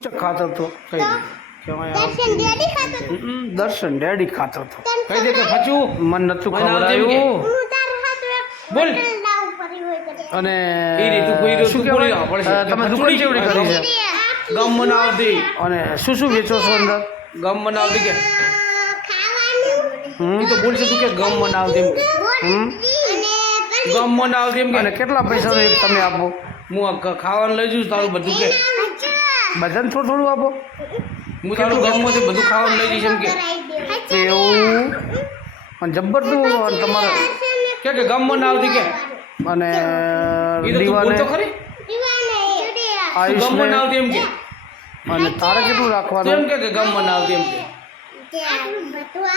ખાતો હતો કઈ દર્શન ડેડી ખાતો દર્શન ડેડી ખાતો હતો કઈ દે કે ફચું મન નતું મને આવડે એમ ખવડાયું હું તાર હાથ બોલ. ના ઉપર હોય કરે અને એ રીતું કોઈ રહ્યું શું તું બોલી કહેવાય? પડશે. તમે દુકાન કેવડી કરી છે ગમ બનાવતી અને શું શું વેચો છો અંદર ગમ બનાવતી કે ખાવાનું એ તો બોલશે તું કે ગમ બનાવતી એમ કે. હમ? અને ગમ બનાવતી એમ કે અને કેટલા પૈસાનો એક તમે આપો હું આ ખાવાનું લઈ જઈશ તારું બધું કે બધાને થોડું થોડું આપો હું તારું ગમમાંથી બધું ખાવાનું લઈ જઈશ એમ કે એવું અને જબ્બર તું અને તમારે કે ગમ બનાવતી કે અને એ તો તું દીવાને બોલતો ખરી તું ગમ આયુષને બનાવતી એમ કે અને તારે કેટલું તું રાખવાનું એમ કે ગમ બનાવતી એમ કે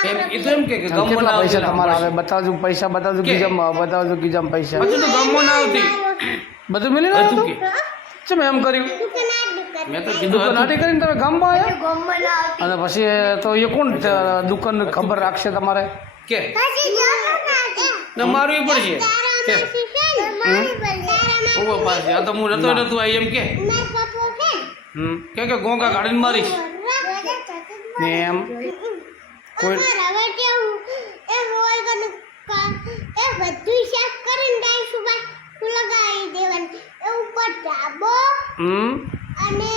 એમ એ તો એમ કે ગમ કેટલા પૈસા બનાવતી તમારા આવે બતાવજો પૈસા બતાવજો કે? ગીજામાં પૈસા પછી તો ગમ બનાવતી બધું મિલી હવે ગયું તું કે ચમ એમ કર્યું મેં તો દુકાન કીધું નાટી કરીને તમે ગામમાં આવ્યા અને પછી તો એ કોણ દુકાન ખબર રાખશે તમારે કે ને મારું ઈ પડશે કે ઓવો પાસે આ તો હું નતો નતું આઈ એમ કે ગોંગા કાઢીને મારીશ ને એમ કોઈ હમ અને